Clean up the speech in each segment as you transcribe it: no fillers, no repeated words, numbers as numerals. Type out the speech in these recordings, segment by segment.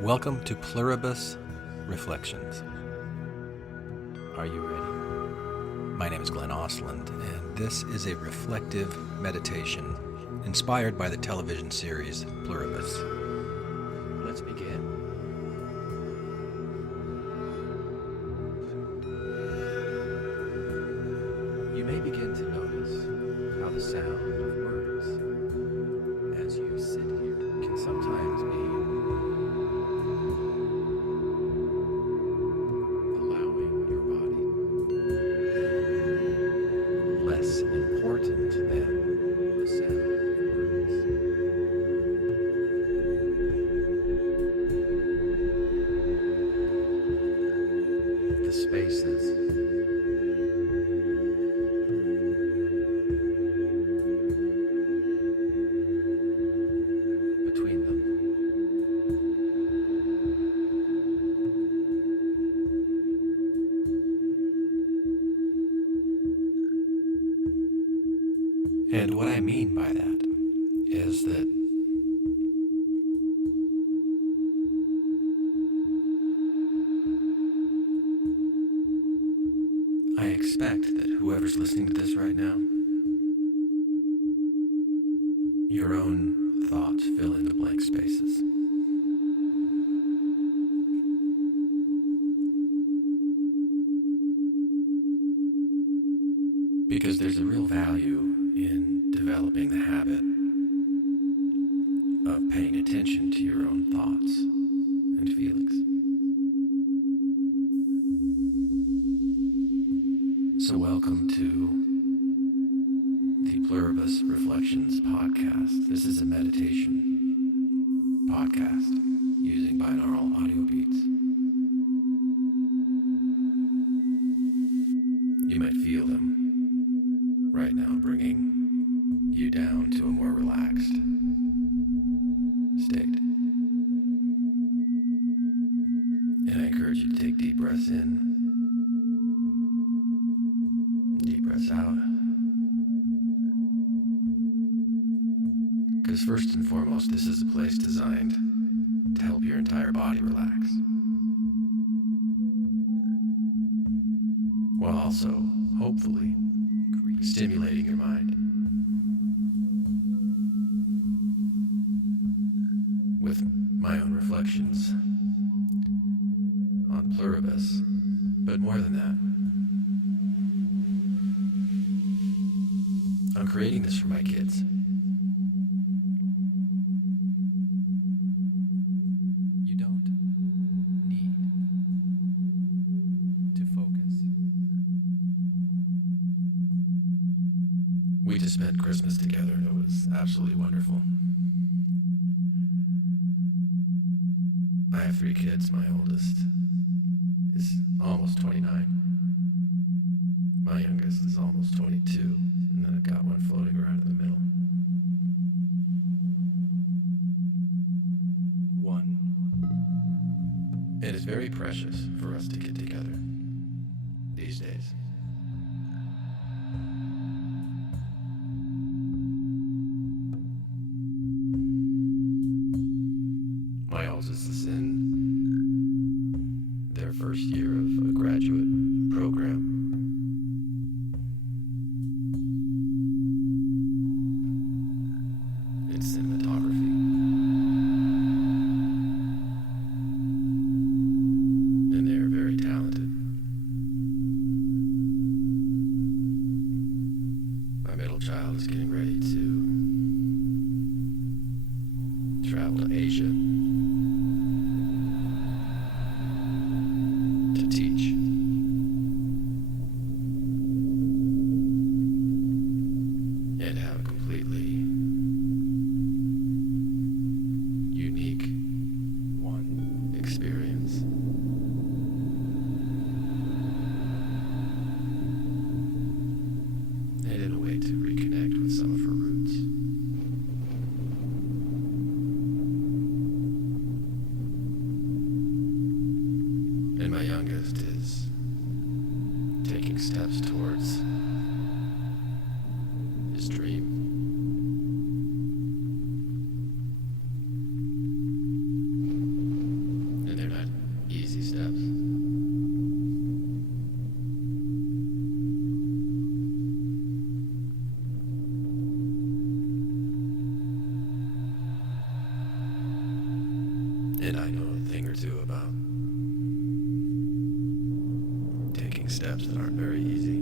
Welcome to Pluribus Reflections. Are you ready? My name is Glenn Osland, and this is a reflective meditation inspired by the television series Pluribus. Let's begin. You may begin to notice how the sound of words as you sit here can sometimes be allowing your body less important than the sound of words. The spaces between them. And what I mean by that is that I expect that whoever's listening to this right now, your own thoughts fill in the blank spaces. Because there's a real value in developing the habit of paying attention to your own thoughts and feelings. So welcome to the Pluribus Reflections podcast. This is a meditation podcast using binaural audio beats. You might feel them right now, bringing you down to a more relaxed state. And I encourage you to take deep breaths in, deep breaths out. Because first and foremost, this is a place designed to help your entire body relax, while also, hopefully, stimulating your mind with my own reflections on Pluribus. But more than that, I'm creating this for my kids. You don't need to focus. We just spent Christmas together and it was absolutely wonderful. I have 3 kids. My oldest is almost 29. My youngest is almost 22. And then I've got one floating around in the middle. One. It is very precious for us to get together these days. My oldest is in their first year of a graduate program. In cinematography. And they are very talented. My middle child is getting ready to travel to Asia to teach. And have a completely unique experience. And in a way to reconnect with some of her roots. And I know a thing or two about taking steps that aren't very easy.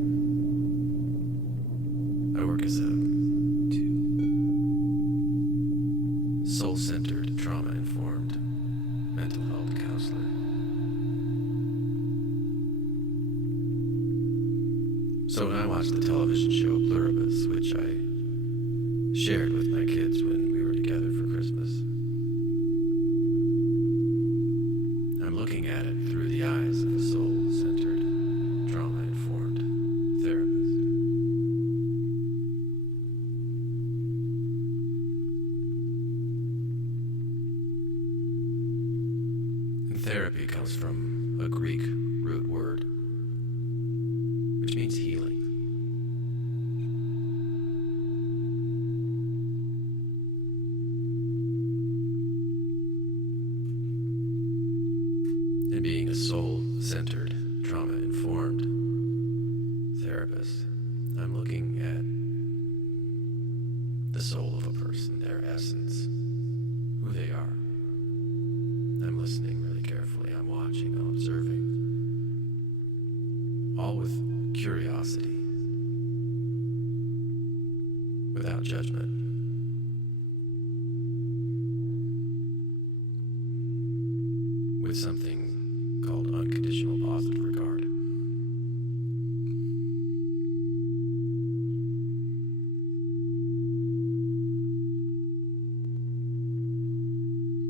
I work as a soul-centered, trauma-informed mental health counselor. So when I watched the television show Pluribus, which I shared with my kids when we were together for Christmas, I'm looking at it through the eyes of a soul-centered, trauma-informed therapist. And therapy comes from a Greek root word, which means healing. And being a soul-centered, trauma-informed therapist, I'm looking at the soul of a person, their essence, who they are. I'm listening really carefully. I'm watching, I'm observing, all with curiosity, without judgment. With something called unconditional positive regard.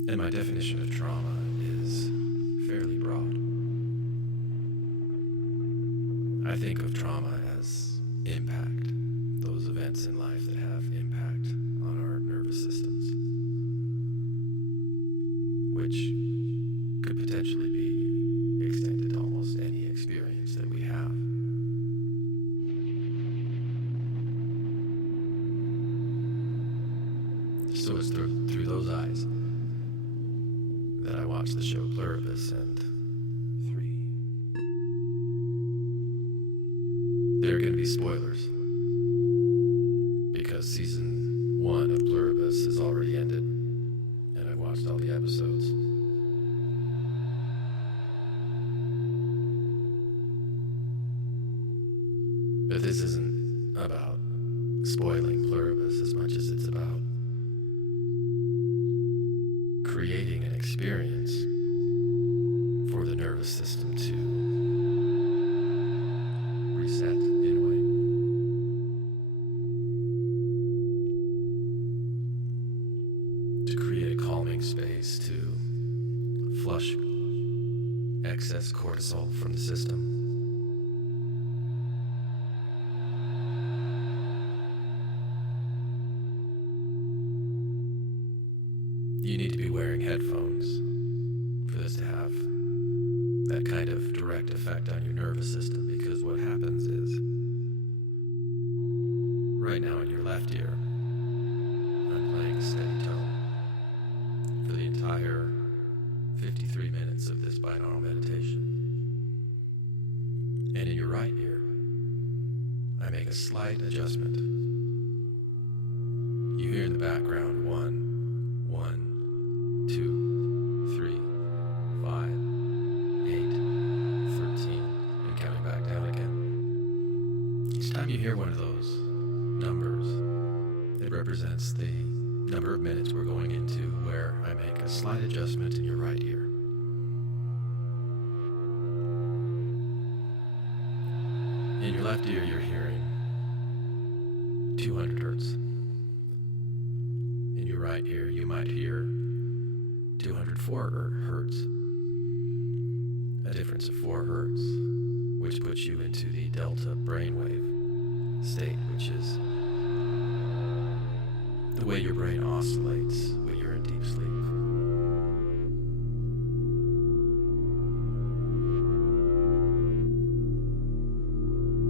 And my definition of trauma is fairly broad. I think of trauma as impact, those events in life that have impact on our nervous systems, which could potentially be extended to almost any experience that we have. So it's through those eyes that I watched the show Pluribus, and there are going to be spoilers, because season 1 of Pluribus has already ended, and I watched all the episodes. But this isn't about spoiling Pluribus as much as it's about creating an experience for the nervous system to reset in a way. To create a calming space to flush excess cortisol from the system. You need to be wearing headphones for this to have that kind of direct effect on your nervous system, because what happens is, right now in your left ear, I'm playing a steady tone for the entire 53 minutes of this binaural meditation. And in your right ear, I make a slight adjustment. You hear in the background 1, 2, 3, 5, 8, 13, and counting back down again. Each time you hear one of those numbers, it represents the number of minutes we're going into where I make a slight adjustment in your right ear. In your left ear, you're hearing 200 hertz. In your right ear, you might hear 204 hertz, a difference of 4 hertz, which puts you into the delta brainwave state, which is the way your brain oscillates when you're in deep sleep.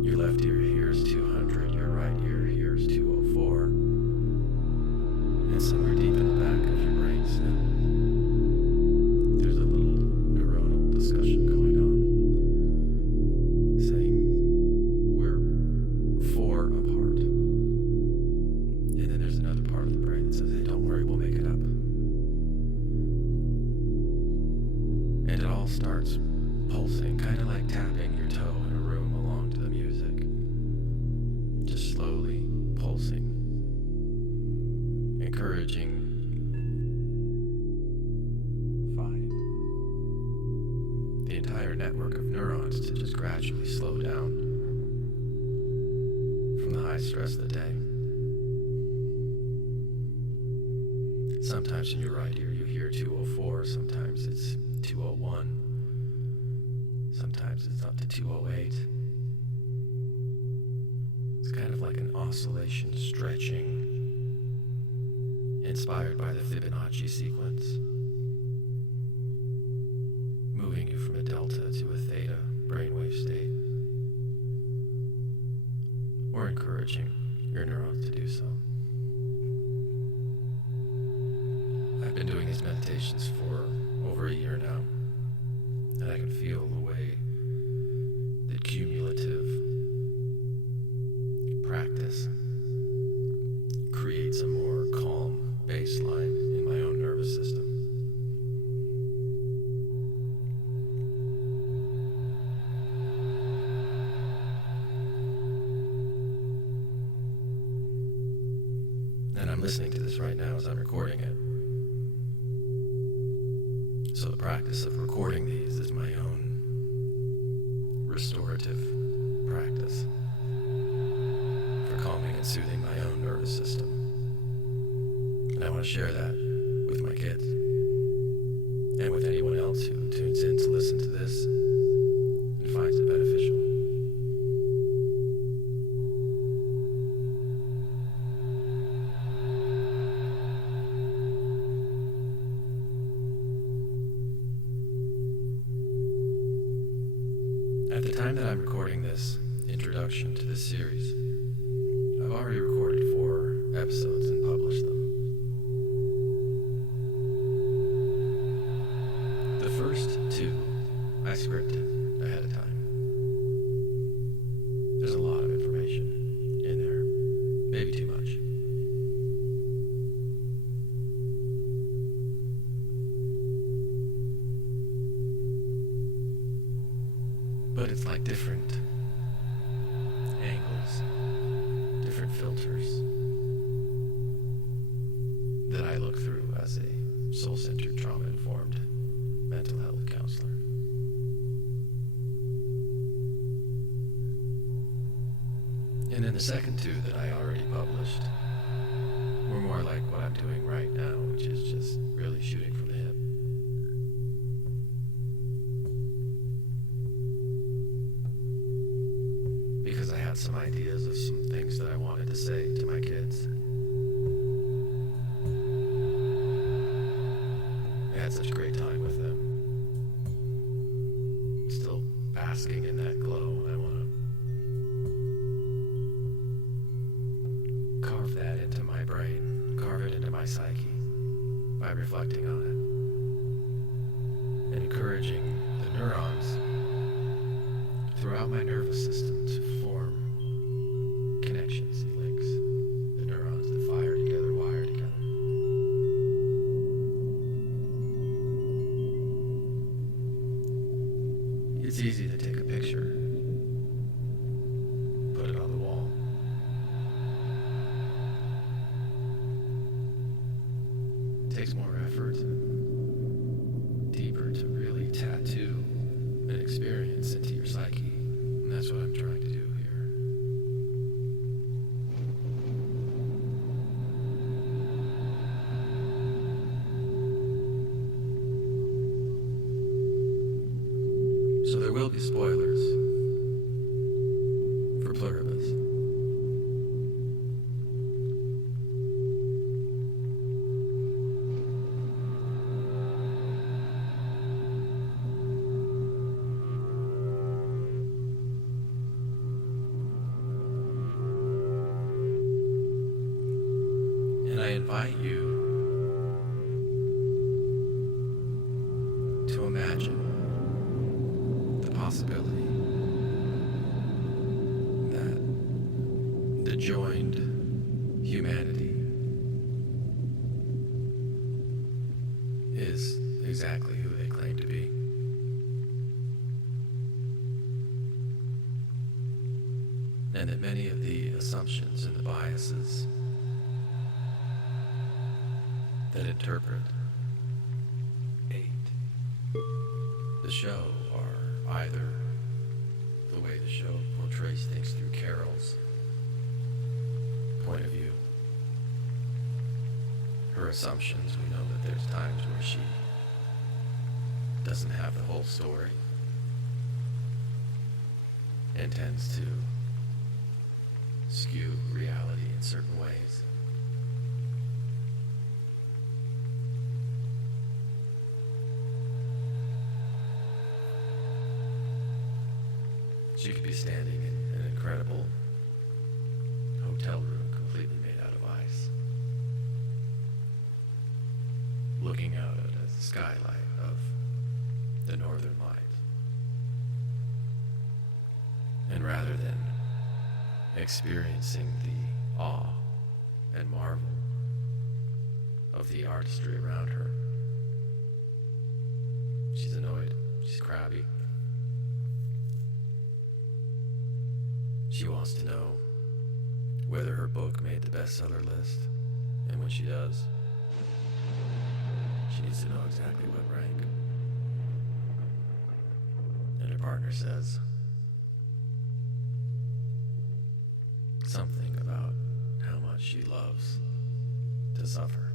Your left ear hears 200, your right ear hears 204, and somewhere deep in the back of your brainstem, there's a little neuronal discussion going on, saying we're 4 apart. And then there's another part of the brain that says, hey, don't worry, we'll make it up. pulsing, encouraging 5, the entire network of neurons to just gradually slow down from the high stress of the day. Sometimes in your right ear you hear 204, sometimes it's 201, sometimes it's up to 208. It's kind of like an oscillation stretching, inspired by the Fibonacci sequence, moving you from a delta to a theta brainwave state, or encouraging your neurons to do so. I've been doing these meditations for over a year now, and I can feel the way that cumulative practice creates a more calm baseline in my own nervous system. And I'm listening to this right now as I'm recording it. So the practice of recording these is my own restorative practice for calming and soothing my own nervous system. And I want to share that with my kids and with anyone else who tunes in to listen to this and finds it beneficial. At the time that I'm recording this introduction to this series, I've already recorded 4 episodes and published them. The first 2 I scripted ahead of time. There's a lot of information in there, maybe too much. But it's like different angles, different filters that I look through as a soul-centered, trauma-informed mental health counselor. And then the second 2 that I already published were more like what I'm doing right now, which is just really shooting from the hip. Because I had some ideas of some things that I wanted to say to my kids. I had such a great time with them. Still basking in that glow. I want to carve that into my brain, carve it into my psyche by reflecting on it and encouraging the neurons throughout my nervous system to form connections and links, the neurons that fire together, wire together. It's easy to take a picture, put it on the wall. It takes more effort, deeper to really tattoo an experience into your psyche, and that's what I'm trying to do here. So there will be spoilers for Pluribus. And I invite you to imagine the possibility that the joined humanity is exactly who they claim to be. and that many of the assumptions and the biases that interpret the show are either the way the show portrays things through Carol's point of view, her assumptions. We know that there's times where she doesn't have the whole story and tends to skew reality in certain ways. She could be standing in an incredible hotel room completely made out of ice, looking out at the skylight of the northern lights. And rather than experiencing the awe and marvel of the artistry around her, she's annoyed, she's crabby. She wants to know whether her book made the bestseller list, and when she does, she needs to know exactly what rank. And her partner says something about how much she loves to suffer.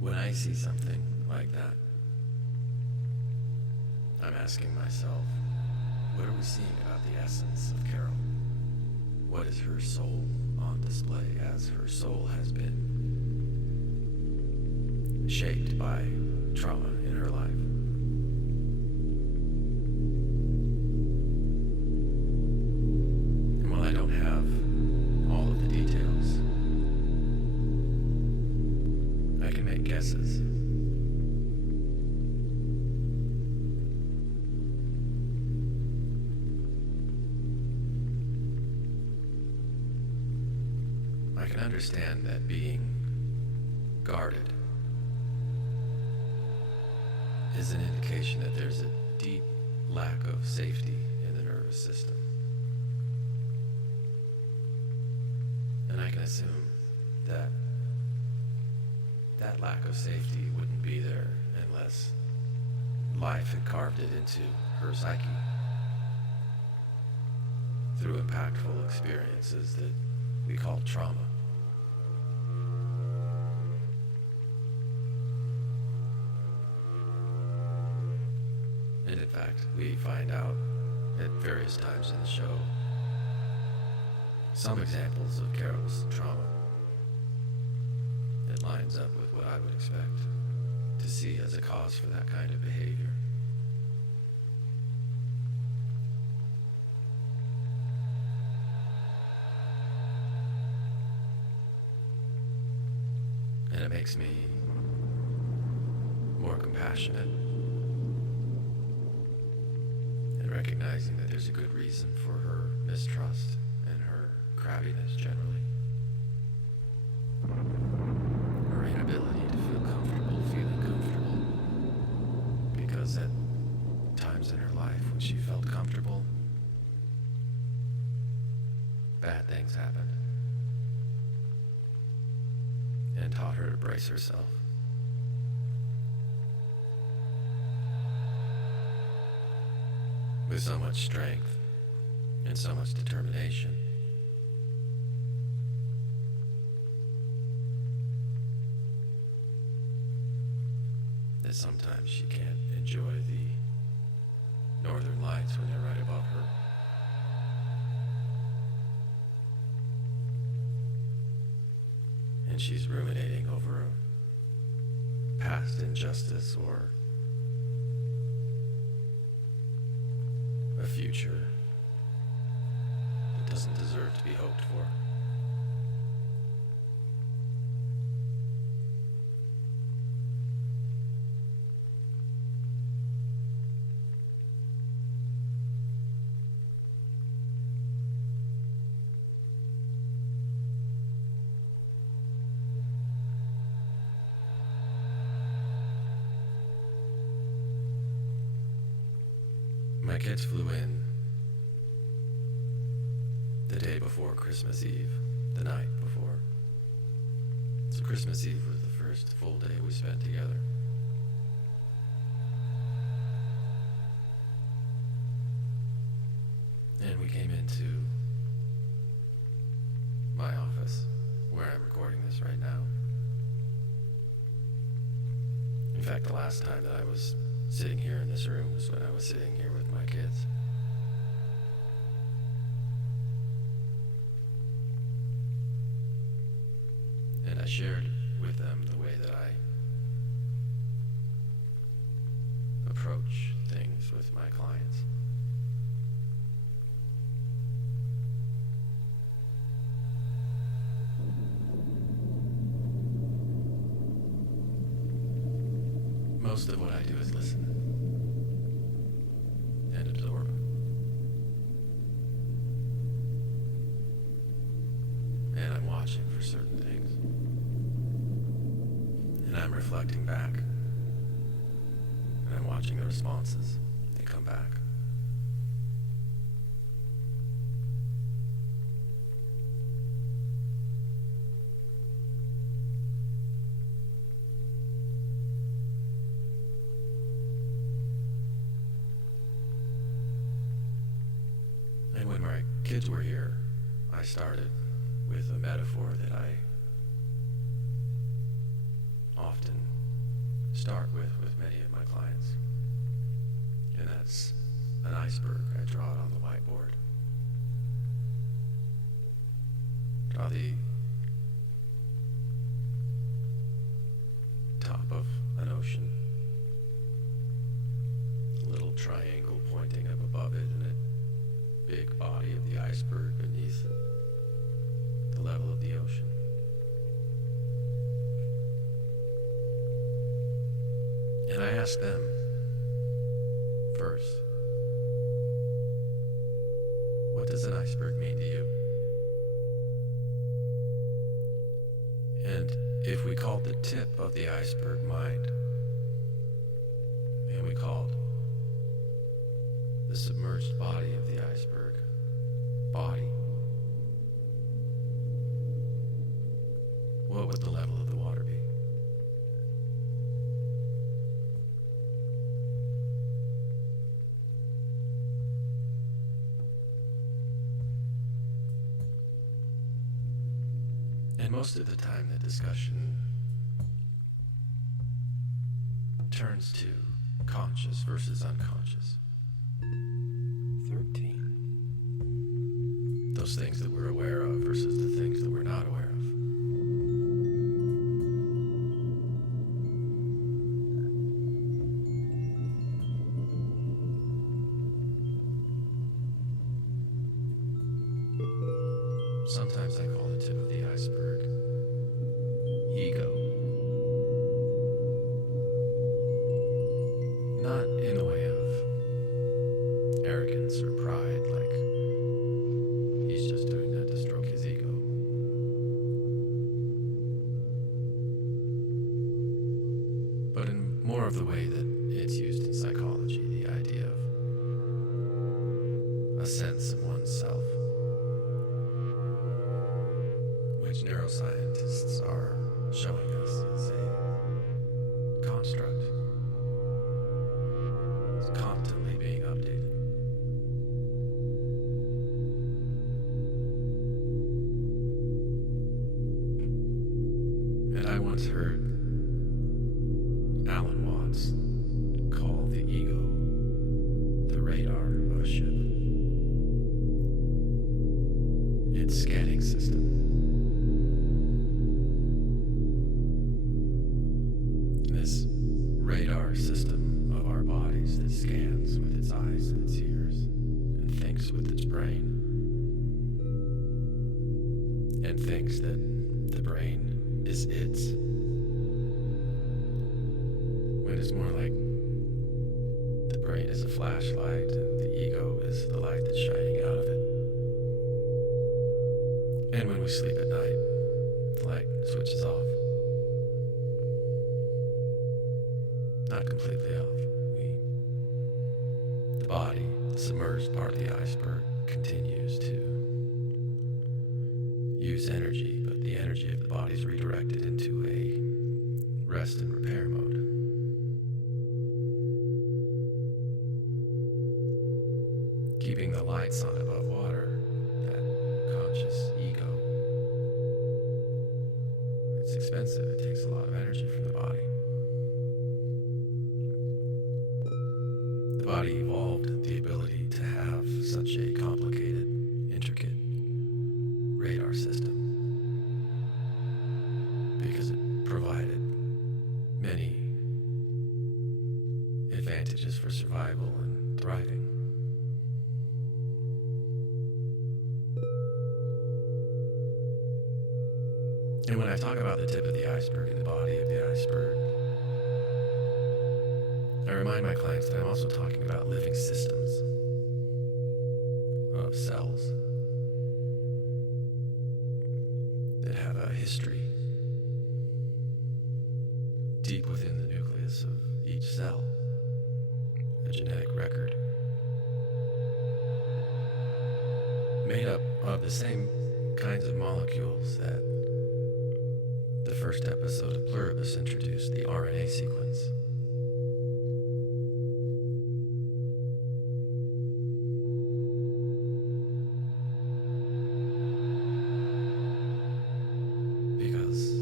When I see something like that, I'm asking myself, what are we seeing about the essence of Carol? What is her soul on display as her soul has been shaped by trauma in her life? And while I don't have all of the details, I can make guesses. I can understand that being guarded is an indication that there's a deep lack of safety in the nervous system. And I can assume that that lack of safety wouldn't be there unless life had carved it into her psyche through impactful experiences that we call trauma. And in fact, we find out at various times in the show some examples of Carol's trauma. It lines up with what I would expect to see as a cause for that kind of behavior. And it makes me more compassionate and recognizing that there's a good reason for her mistrust and her crabbiness generally. Her inability to feel comfortable feeling comfortable, because at times in her life when she felt comfortable, bad things happened and taught her to brace herself. With so much strength and so much determination, that sometimes she can't enjoy the northern lights when they're right above her. And she's ruminating over a past injustice or a future that doesn't deserve to be hoped for. My kids flew in the day before Christmas Eve, the night before. So Christmas Eve was the first full day we spent together. And we came into my office, where I'm recording this right now. In fact, the last time that I was sitting here in this room was when I was sitting here with my kids. And I shared with them the way that I approach things with my clients. Most of what I do is listen and absorb. And I'm watching for certain things. And I'm reflecting back. And I'm watching the responses. They come back. And when my kids were here, I started with a metaphor that I often start with many of my clients. And that's an iceberg. I draw it on the whiteboard. Draw the top of an ocean. A little triangle pointing up above it, and a big body of the iceberg beneath the level of the ocean. And I asked them first, what does an iceberg mean to you? And if we called the tip of the iceberg mind, and we called the submerged body of the iceberg body, what would the level of the water be? And most of the time the discussion turns to conscious versus unconscious. 13. Those things that we're aware of versus the things that we're not aware of. Sometimes I call the tip of the iceberg ego. Not in the way of arrogance or pride, like he's just doing that to stroke his ego. But in more of the way that it's used in psychology, the idea of a sense of oneself, which neuroscientists are showing us is a construct. It's constantly being updated. And I once heard Alan Watts call the ego the radar of a ship. Its scanning system. This radar system of our bodies that scans with its eyes and its ears and thinks with its brain and thinks that the brain is its, when it's more like the brain is a flashlight and the ego is the light that's shining out of it. And when we sleep at night, the light switches off. Not completely off. The body submerged part of the iceberg continues to use energy, but the energy of the body is redirected into a rest and repair mode. Keeping the lights on above water, that conscious ego, it's expensive. It takes a lot of energy from the body. The body evolved the ability to have such a complicated, intricate radar system because it provided many advantages for survival and thriving. And when I talk about the tip of the iceberg and the body of the iceberg, I remind my clients that I'm also talking about living systems of cells that have a history deep within the nucleus of each cell, a genetic record made up of the same kinds of molecules that the first episode of Pluribus introduced, the RNA sequence. Because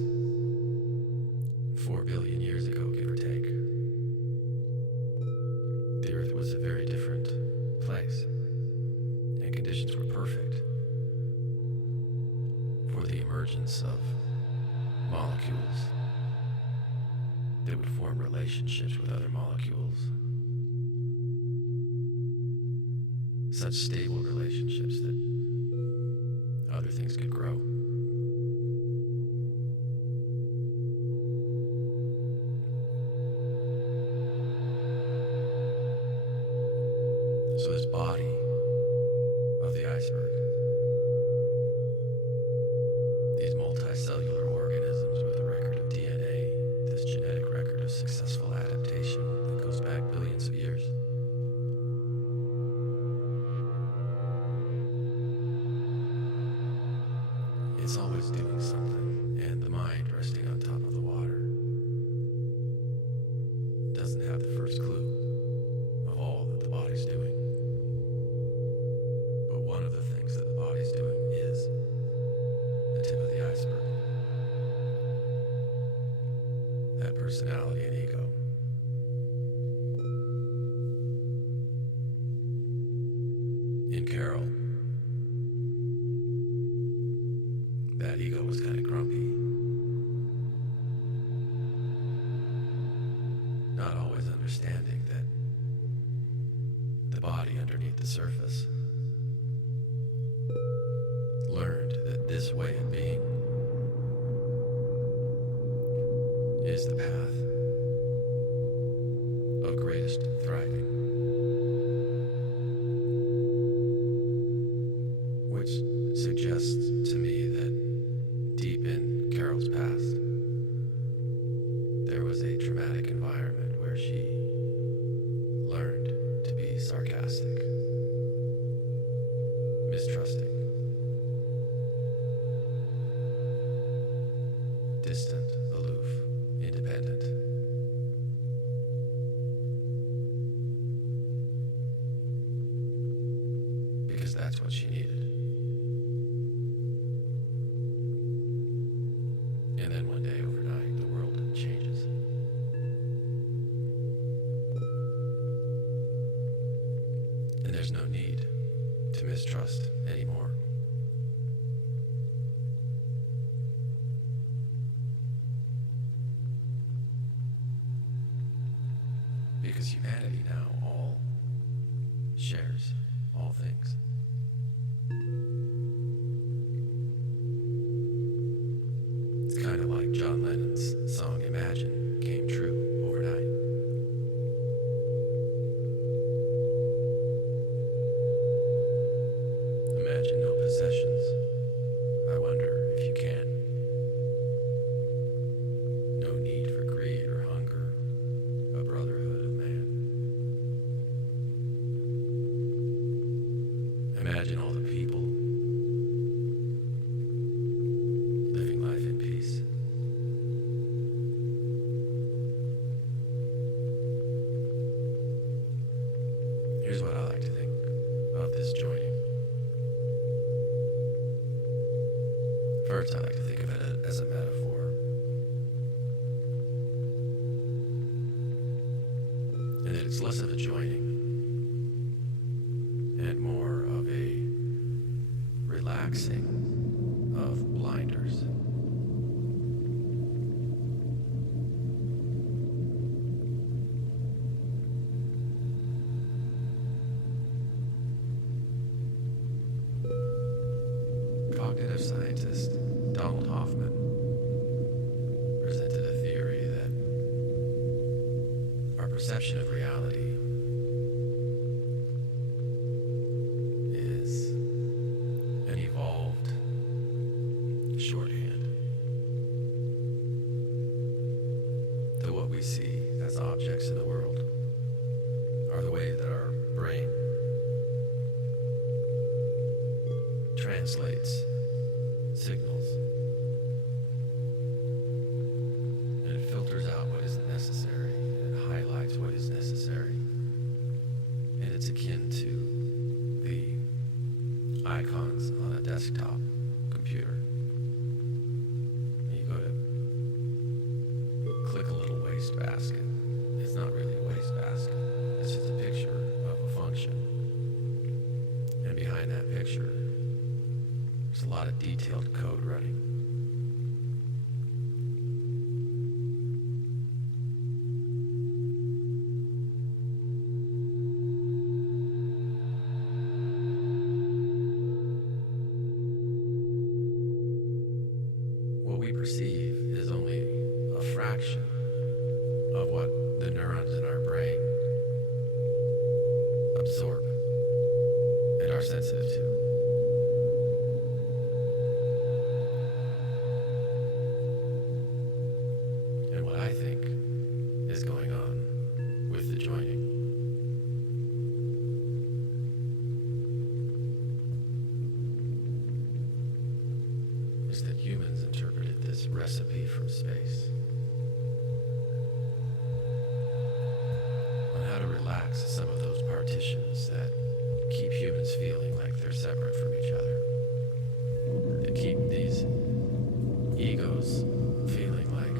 4 billion years ago, give or take, the Earth was a very different place, and conditions were perfect for the emergence of molecules that would form relationships with other molecules, such stable relationships that other things could grow. So this body of the iceberg, these multicellular organisms with a record of DNA, this genetic record of successful adaptation that goes back billions of years. It's always doing something, and the mind resting on top of the water doesn't have the first clue of all that the body's doing. But one of the things that the body's doing is the tip of the iceberg. That personality and ego. In Carol, that ego was kind of grumpy. Not always understanding that the body underneath the surface learned that this way of being is the path of greatest thriving, which suggests to me that deep in Carol's past, there was a traumatic environment where she learned to be sarcastic, mistrusting, distant, aloof, independent. Because that's what she needed. And then one day, overnight, the world changes. And there's no need to mistrust anymore. Because humanity now all shares all things. It's kind of like John Lennon's song Imagine came true overnight. Imagine no possessions. I wonder if you can. No need for greed or hunger. A brotherhood of man. It's less of a joining and more of a relaxing of blinders. Cognitive scientist Donald Hoffman presented a theory that our perception of reality is an evolved shorthand to what we see as objects in the world, are the way that our brain translates signals, and it filters out what isn't necessary, and it highlights what is necessary, and it's akin to the icons on a desktop computer. You go to click a little wastebasket. It's not really a wastebasket. It's just a picture of a function. And behind that picture, there's a lot of detailed code running. What we perceive is only a fraction of what the neurons in our brain absorb and are sensitive to. And what I think is going on with the joining is that humans interpreted this recipe from space on how to relax some of those partitions that keep humans feeling like they're separate from each other, that keep these egos feeling like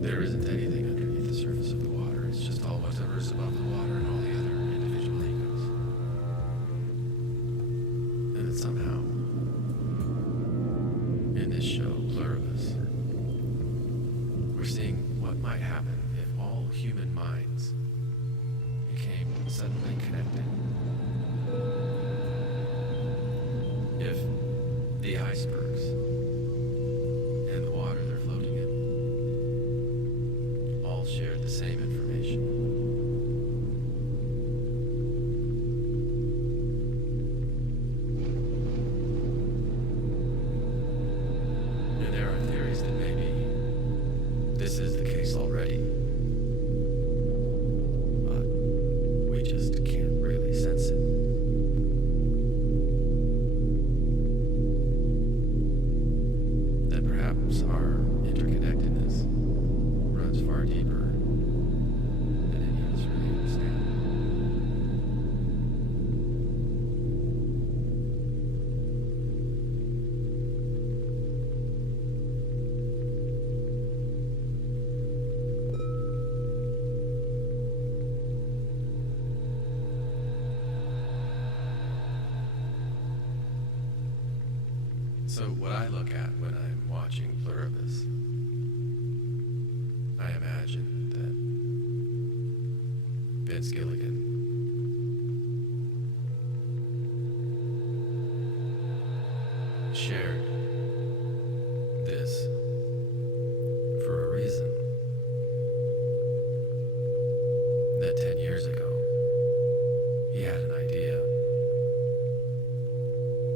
there isn't anything underneath the surface of the water. It's just all whatever's above the water and all the other individual egos. And that somehow, in this show, Pluribus, we're seeing what might happen if all human minds became suddenly connected. If the icebergs and the water they're floating in all shared the same information. And there are theories that maybe this is the case already, but we just can't really sense it. That perhaps our interconnectedness runs far deeper than any of us really understand. So what I look at when I'm watching Pluribus, I imagine that Vince Gilligan shared this for a reason. That 10 years ago, he had an idea.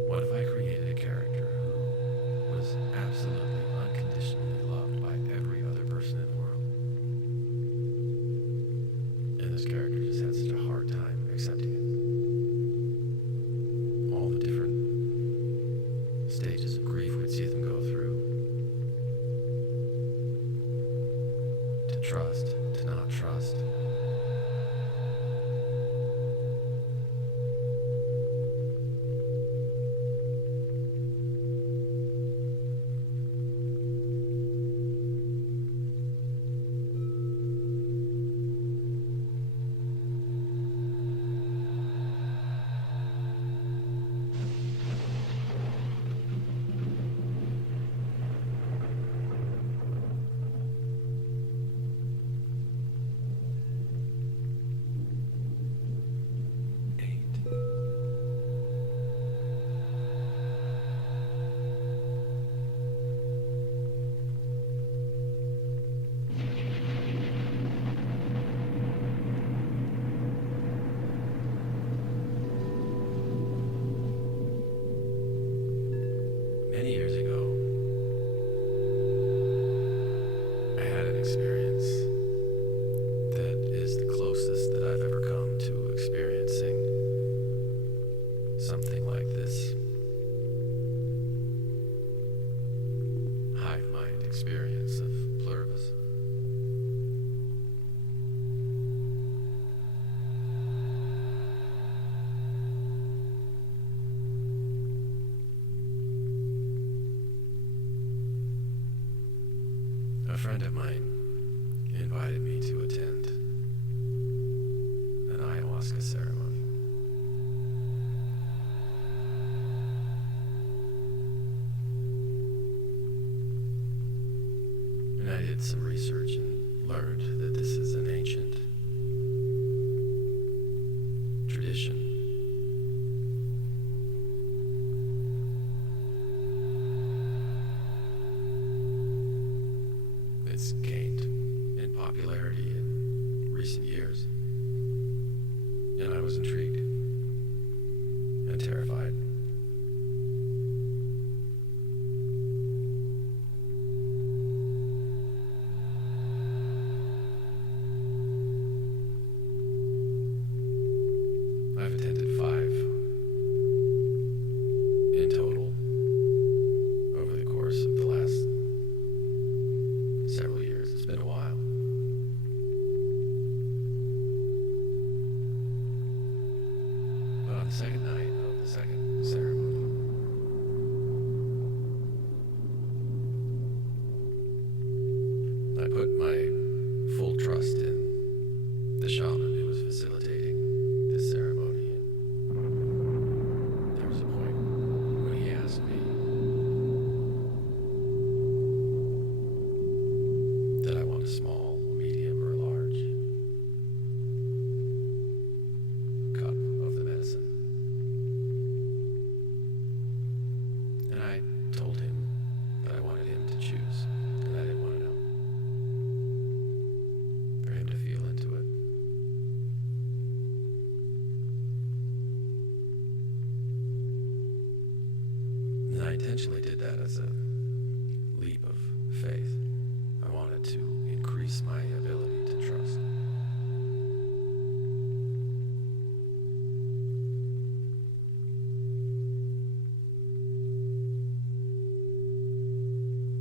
What if I created a character who was absolutely unconditionally loved by every other person in the world? And this character just had such a hard time accepting it. All the different stages of grief we'd see them go through. To trust, to not trust. experience that is the closest that I've ever come to experiencing something like this hive mind experience of Pluribus. A friend of mine invited me to attend an ayahuasca ceremony. And I did some research and learned that this is an ancient tradition. It's gained in popularity in recent years, and I was intrigued and terrified. I've attended 5 in total over the course of the last several years. It's been a while. But on the second night of the second ceremony, I put my full trust in the shaman who was facilitating this ceremony. And there was a point when he asked me that I want a small, medium, or large cup of the medicine. And I told him that I wanted him to choose, and I didn't want to know. For him to feel into it. And I intentionally did that as a leap of faith. I wanted to increase my ability to trust.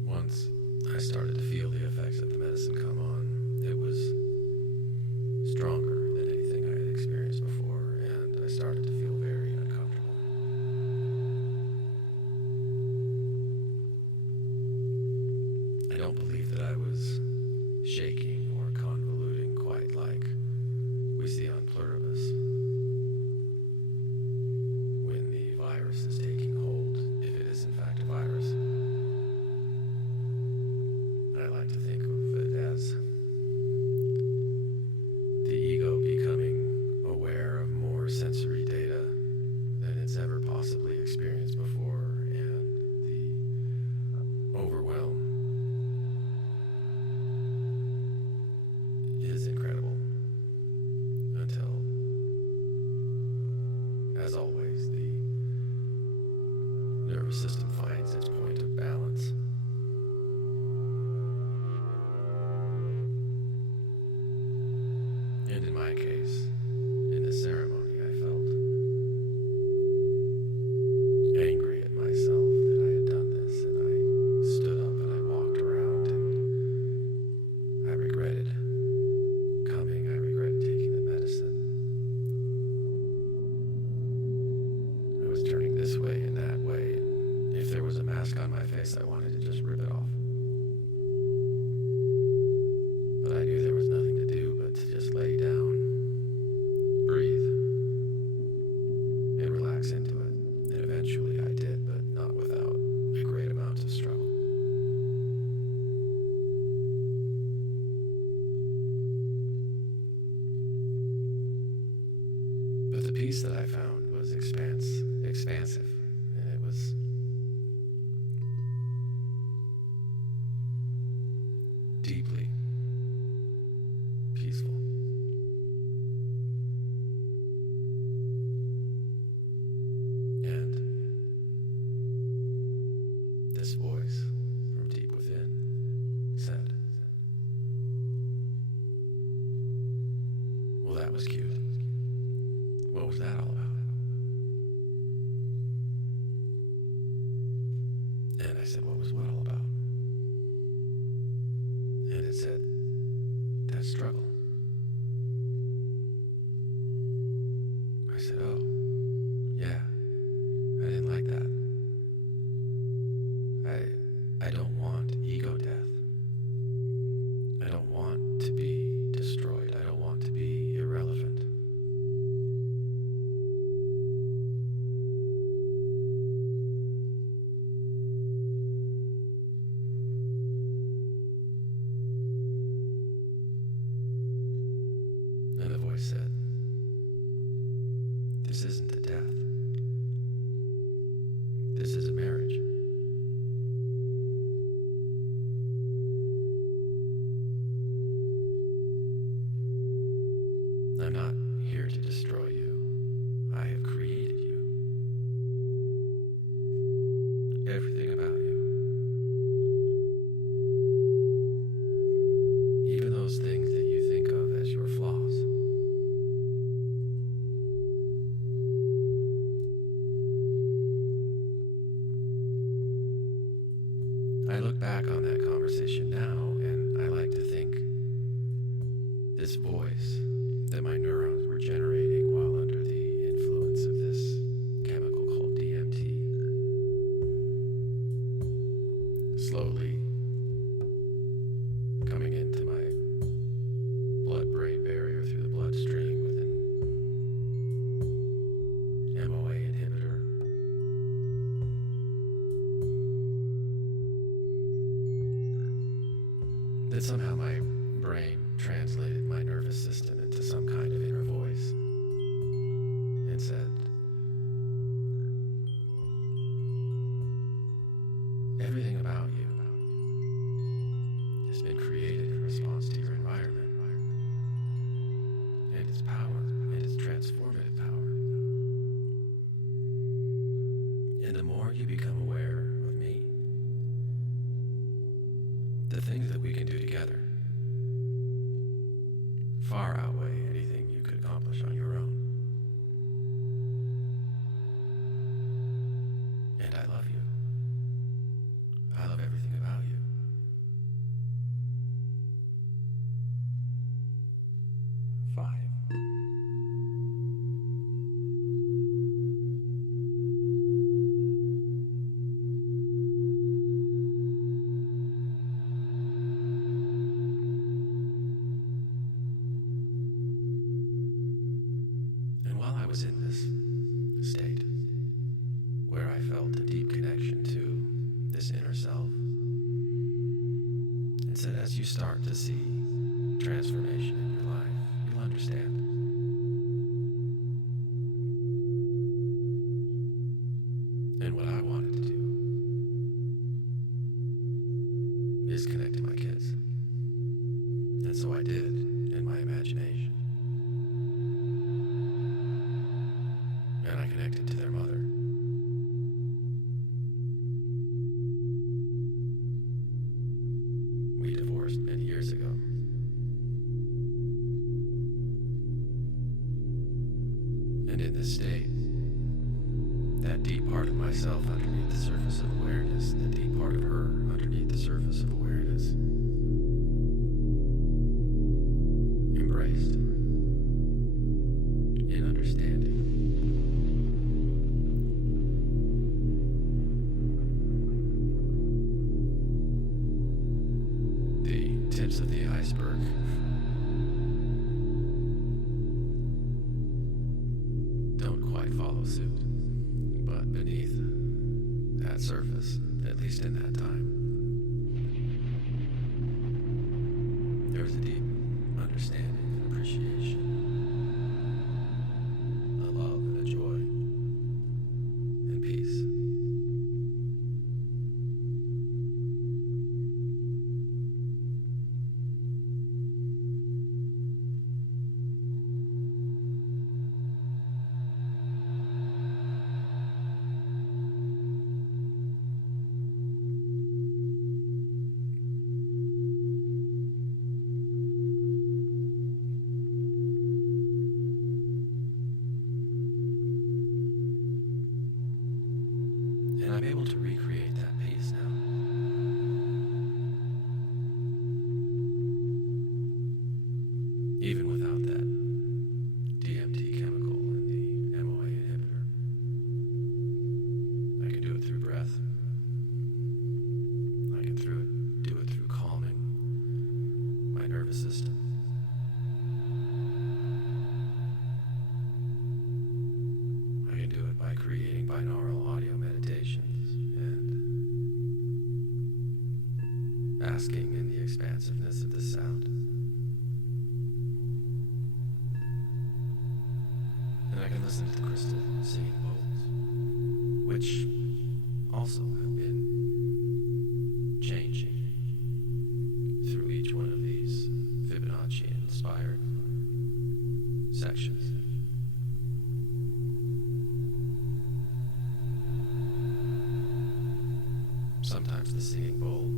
Once I started to feel the effects of the medicine come on, it was stronger than anything I had experienced before, and I started to feel very uncomfortable. I don't believe that I was shaking or convoluting quite like we see on Pluribus when the virus is taking hold, if it is in fact a virus. I like to think of it as that was cute. What was that all about? And I said, what was what all about? And it said, that struggle. I said, oh, yeah, I didn't like that. I don't want ego death. I don't want to be destroyed. I don't want to be irrelevant. And the voice said, this isn't a death. This is a marriage. I'm not here to destroy you. I have created you. Everything about you. Even those things that you think of as your flaws. I look back on that conversation now, and I like to think this voice that my neurons were generating while under the influence of this chemical called DMT, slowly coming into my blood-brain barrier through the bloodstream with an MOA inhibitor. That somehow my brain translated my nervous system into some kind of inner voice and said, everything about you has been created in response to your environment and its power and its transformative power. And the more you become aware of me, the things that we can do together far outweigh anything you could accomplish on your own. And I love you. I love everything about you. 5. Was in this state where I felt a deep connection to this inner self. It said, as you start to see transformation in your life, you'll understand. And what I wanted to do is connect to my kids. And so I did in my imagination. And I connected to their mother. We divorced many years ago. And in this state, that deep part of myself underneath the surface of awareness, the deep part of her underneath the surface of awareness, embraced in understanding. Tips of the iceberg don't quite follow suit, but beneath that surface, at least in that time, there's a deep understanding and appreciation, a love and a joy and peace. basking in the expansiveness of this sound. And I can listen to the crystal singing bowls, which also have been changing through each one of these Fibonacci-inspired sections. Sometimes the singing bowl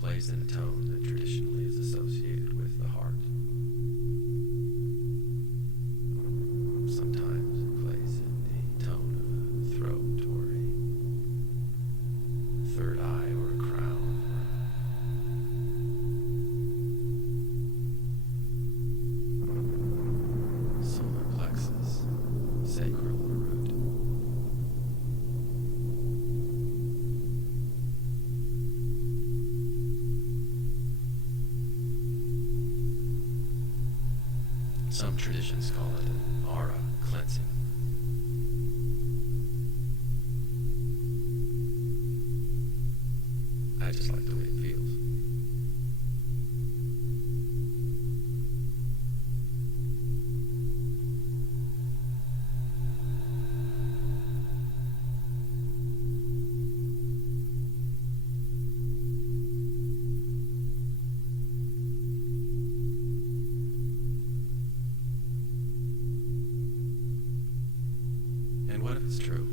plays in a tone that traditionally is associated with the heart. Sometimes it plays in the tone of a throat or a third eye or a crown. Solar plexus, sacral or root. Some traditions call it an aura cleansing. I just like the way it feels. And what if it's true?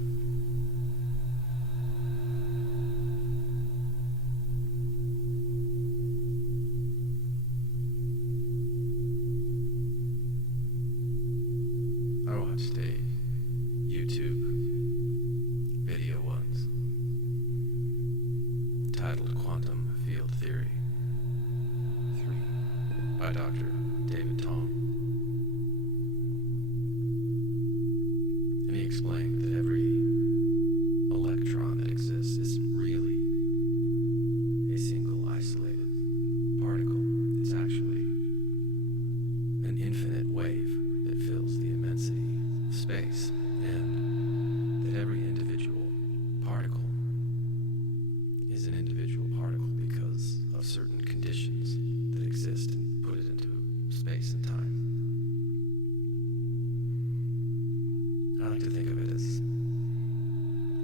I watched a YouTube video once titled Quantum Field Theory 3 by Dr. David Tong. And he explained that every electron that exists isn't really a single isolated particle. It's actually an infinite wave that fills the immensity of space, and that every individual particle is an individual particle because of certain conditions that exist and put it into space and time. I like to think of it as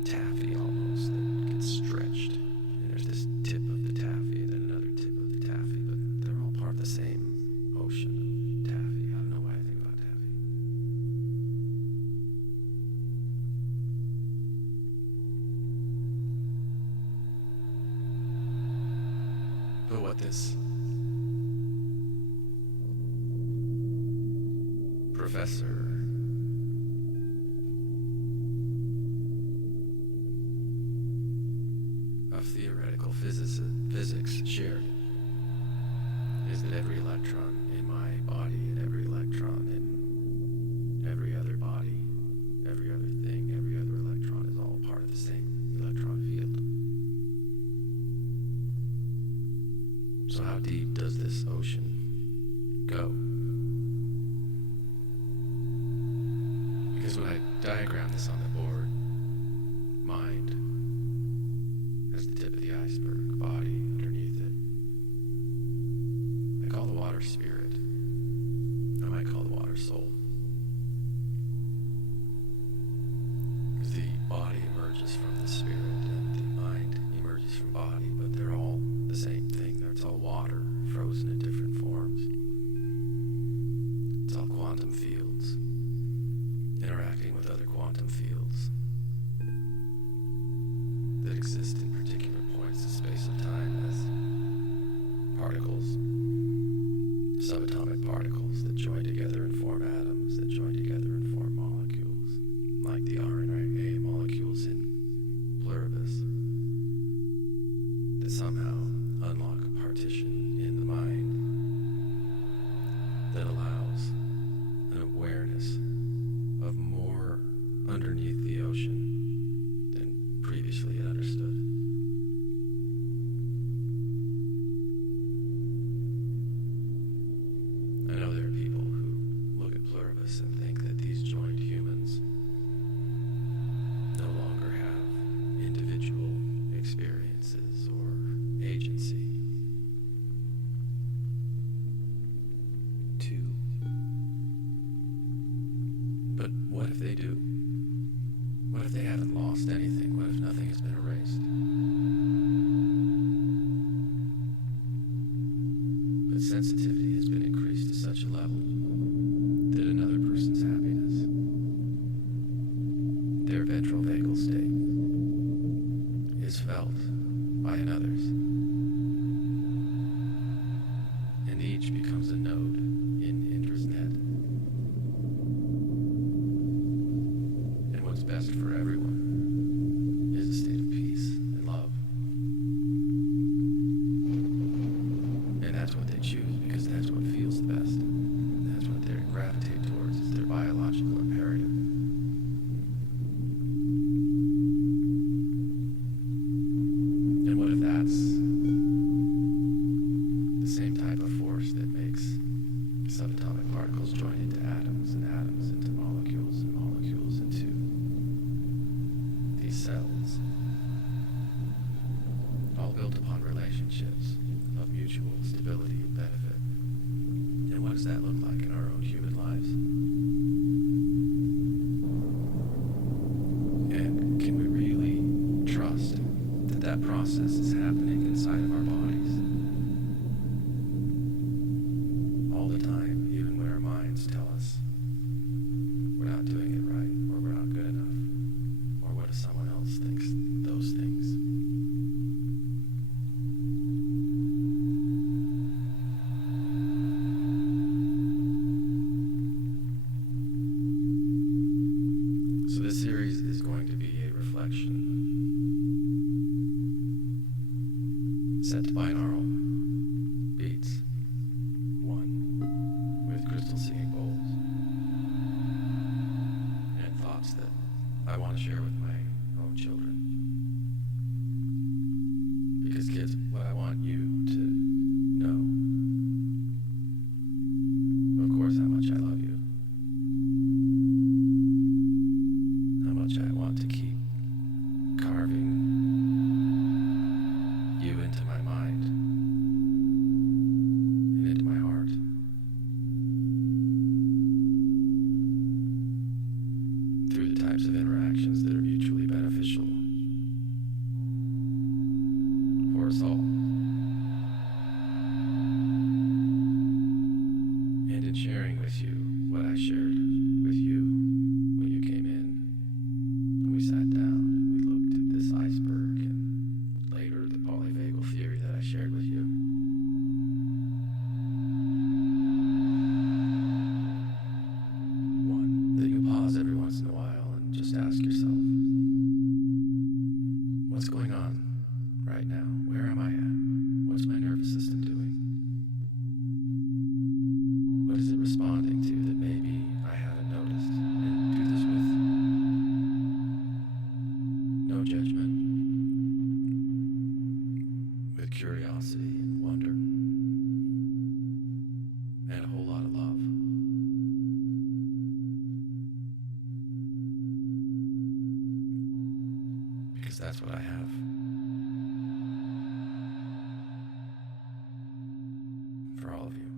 taffy almost that gets stretched. And there's this tip of the taffy and then another tip of the taffy, but they're all part of the same ocean of taffy. I don't know why I think about taffy. But what this professor of theoretical physics shared is that every electron in my body and every electron in every other body, every other thing, every other electron is all part of the same electron field. So how deep does this ocean go? Because when I diagram this on the board, mind as the tip of the iceberg, body underneath it, I call the water spirit. I might call the water soul. Because the body emerges from the spirit and the mind emerges from body, but they're all the same thing. It's all water, frozen in different forms. It's all quantum fields, interacting with other quantum fields that exist in particular points of space and time as particles, subatomic particles that join together and form atoms, that join together and form molecules, like the RNA molecules in Pluribus, that somehow unlock a partition in the mind that allows an awareness of more underneath the ocean than previously understood. I know there are people who look at Pluribus and think that these joined humans no longer have individual experiences or by another's. And each becomes a node in Indra's net. And what's best for everyone is a state of peace and love. And that's what they choose, because that's what feels the best. And that's what they gravitate towards. It's their biological imperative. And what if that's the same type of force that makes subatomic particles join into atoms, and atoms into molecules, and molecules into these cells, all built upon relationships of mutual stability and benefit? And what does that look like in our own human lives? And can we really trust that that process is happening inside of our bodies all the time, even when our minds tell us we're not doing it right, or we're not good enough, or what if someone else thinks those things? So this series is going to be a reflection set to binaural beats, one with crystal singing bowls, and thoughts that I want to share with my own children. Because kids, what I want you to know, of course, how much I love you, how much I want to keep carving you into my mind and into my heart. Through the types of interactions that are mutually beneficial for us all. And in sharing with you what I shared with you when you came in, and we sat down and we looked at this iceberg, and later the polyvagal theory that I shared with you. One, that you pause every once in a while and just ask yourself, what's going on right now? Where am I at? What's my nervous system doing? What is it responding to that maybe I haven't noticed? And do this with no judgment, with curiosity and wonder, and a whole lot of love. Because that's what I have for all of you.